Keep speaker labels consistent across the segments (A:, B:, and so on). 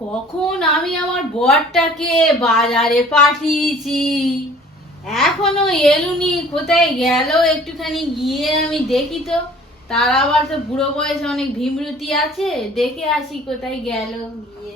A: কখন আমি আমার বরটাকে বাজারে পাঠিয়েছি? এখনও এলুনি কোথায় গেল? একটুখানি গিয়ে আমি দেখি তো। তার আবার তো বুড়ো বয়সে অনেক ভীমরুতি আছে। দেখে আসি কোথায় গেল গিয়ে।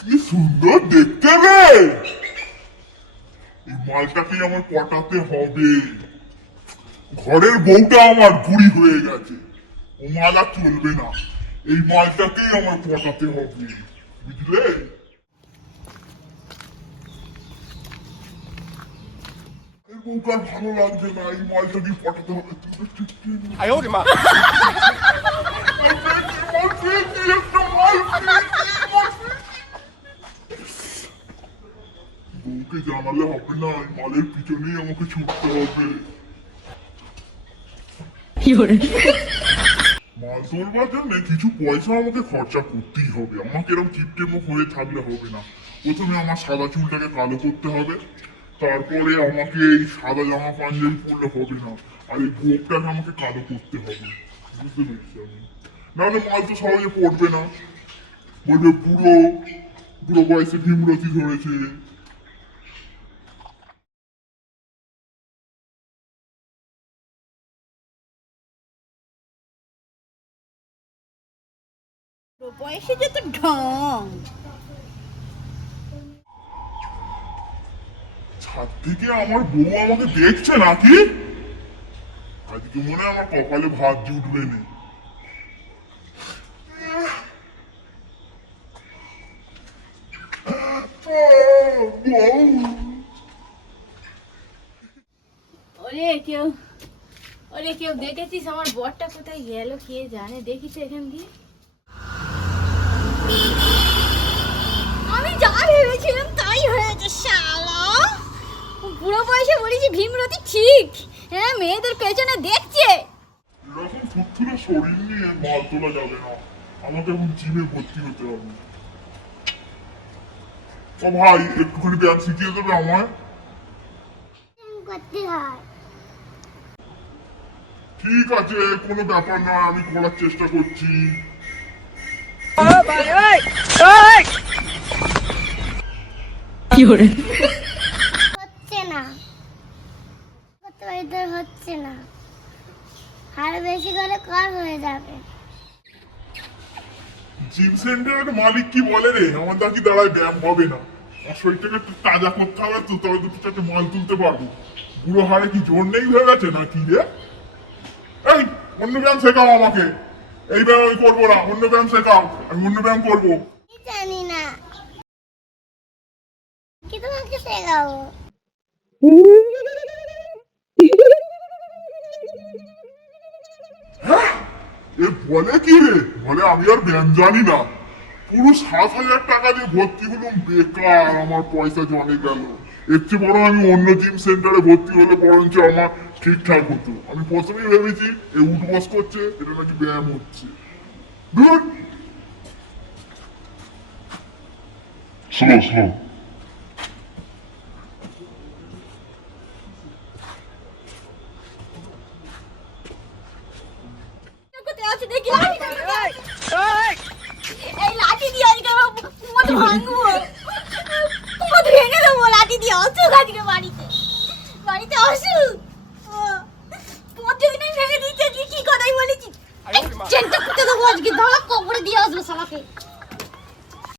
B: কি সুন্দর দেখতে রে! এই মালটাকে আমার পটাতে হবে। ঘরের বউটা আমার বুড়ি হয়ে গেছে। ও মাল আর চলবে না। এই মালটাকেই আমার পটাতে হবে। বুঝলে? ভালো লাগছে না। এই মালটাকে পটাতে হবে। বউকে জানালে হবে না এই মালের পিছনেই আমাকে ছুটতে হবে। মাল তোলবার জন্য কিছু পয়সা আমাকে খরচা করতেই হবে। আমাকে এরকম হয়ে থাকলে হবে না। প্রথমে আমার সাদা চুলটাকে কালো করতে হবে। তারপরে আমাকে এই সাদা জামা পাঞ্জাবি পরলে হবে না। আর এই গোপটাকে আমাকে কালো করতে হবে। বুঝতে পেরেছি আমি। নাহলে মাল তো সহজে পড়বে না। বলবে পুরো পুরো বয়সে ভীমরতি ধরেছে।
A: বয়সে যত ঢং।
B: ছাদ থেকে আমার বউ আমাকে দেখছে নাকি? আজকে মনে আমার কপালে ভাত জুটবে না।
A: ওরে কেউ ওরে কেউ দেখেছিস আমার বরটা কোথায় গেল কে জানে? দেখিস এখান দিয়ে
C: আমি যা ভেবেছিলাম তাই হয়েছে শালা বুড়ো বয়সে বলেছি ভীমরতি ঠিক। হ্যাঁ মেয়েদের পেছনে দেখছে।
B: এরকম শরীর নিয়ে মাল তোলা যাবে না। আমাকে এখন জিমে ভর্তি হতে হবে। ও ভাই একটুখানি ব্যায়াম শিখিয়ে দেবে আমায়?
C: করতে হয়।
B: ঠিক আছে কোনো ব্যাপার নয় আমি করার চেষ্টা করছি।
C: হচ্ছে না পারি হচ্ছে না। আর বেশি করে কর হয়ে যাবে।
B: জিম সেন্টারের মালিক কি বলে রে? আমার দা কি দাঁড়ায় ব্যায়াম হবে না। আমার শরীরটাকে একটু তাজা করতে হবে তো তবে দুটো চারটে মাল তুলতে পারব। পুরো হাড়ে কি জোর নেই হয়ে গেছে না কি রে? এই অন্য ব্যায়াম শেখাও আমাকে। এই ব্যায়াম আমি করব না অন্য ব্যায়াম শেখাও। আমি অন্য ব্যায়াম করব।
C: কি জানি না। কি তোমাকে শেখাবো?
B: বলে কি রে? বলে, আমি আর ব্যায়াম জানি না। পুরো সাত হাজার টাকা দিয়ে ভর্তি হলাম, বেকার, আমার পয়সা জমে গেল। এর চেয়ে বড় আমি অন্য জিম সেন্টারে ভর্তি হলে বরঞ্চ আমার ঠিকঠাক হতো। আমি প্রথমেই ভেবেছি, এ উঠবস করছে, এটা নাকি ব্যায়াম হচ্ছে। স্লো স্লো
C: কোথায় আছে দেখি লাঠি কোথায়? এই লাঠি দিয়ে আজকে আমার কুমোদ ভাঙবো কুমোদ ভেঙে দেবো লাঠি দিয়ে অসুখ আজকে বাড়িতে বাড়িতে অসুখ প্রতিদিন ভেঙে দিচ্ছি কি কথাই বলেছি। চেনটা কুটে দেবো আজকে ধরা কবরে দিয়ে আসব সালাকে